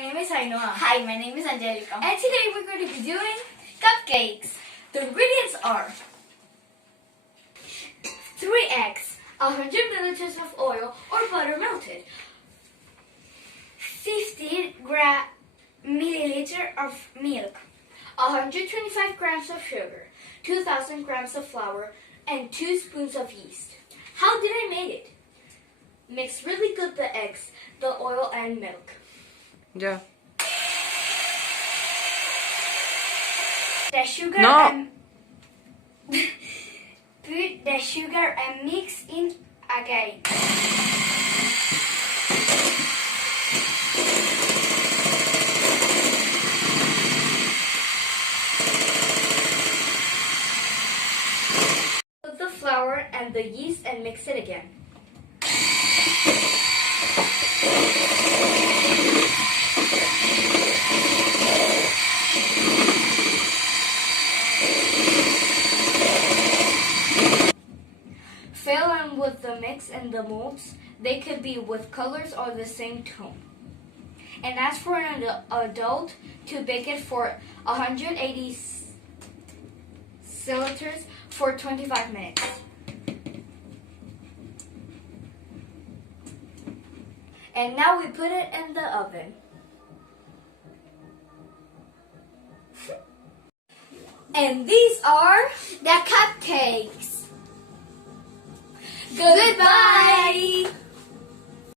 my name is Ainoa. Hi, my name is Angelica. And today we're going to be doing Cupcakes. the ingredients are 3 eggs, 100 milliliters of oil or butter melted, 50 milliliters of milk, 125 grams of sugar, 2,000 grams of flour, and 2 spoons of yeast. How did I make it? Mix really good the eggs, the oil, and milk. Yeah. The sugar No. and put the sugar and mix in again. Put the flour and the yeast and mix it again. Fill in with the mix in the molds. They could be with colors or the same tone. And ask for an adult to bake it for 180 milliliters for 25 minutes. And now we put it in the oven. And these are The cupcakes. goodbye.